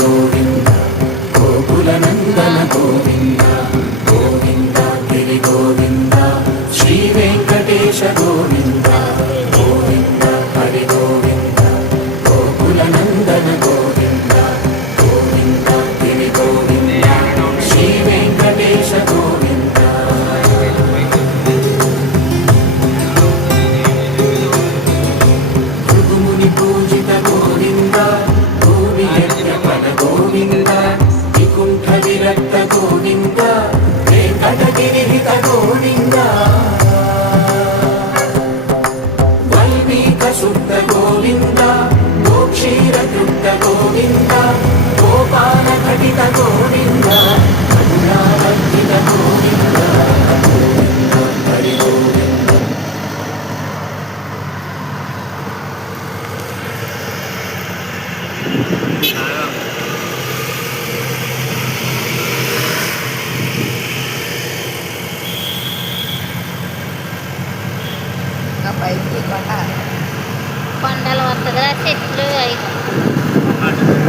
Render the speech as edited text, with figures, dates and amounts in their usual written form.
గోవింద గోకుల నందన గోవింద గోవింద గిరి గోవింద శ్రీ వెంకటేశ గోవింద గోవింద హరి గోవింద గోకుల నందన గోవింద గోవింద గిరి గోవింద శ్రీ వెంకటేశ గోవింద పూజిత గోవింద భూమి యజ్ఞపద గోవింద వికుంఠ విరక్త గోవింద వెంకటగిరిహిత గోవింద వల్మీక శుద్ధ గోవింద గోక్షీర తృప్త గోవింద గోపాల ఘటిత గోవింద కరుణావర్ధిత గోవింద గోవింద హరి గోవింద పైకి కొండలు వస్తుందిరా చెట్లు అవి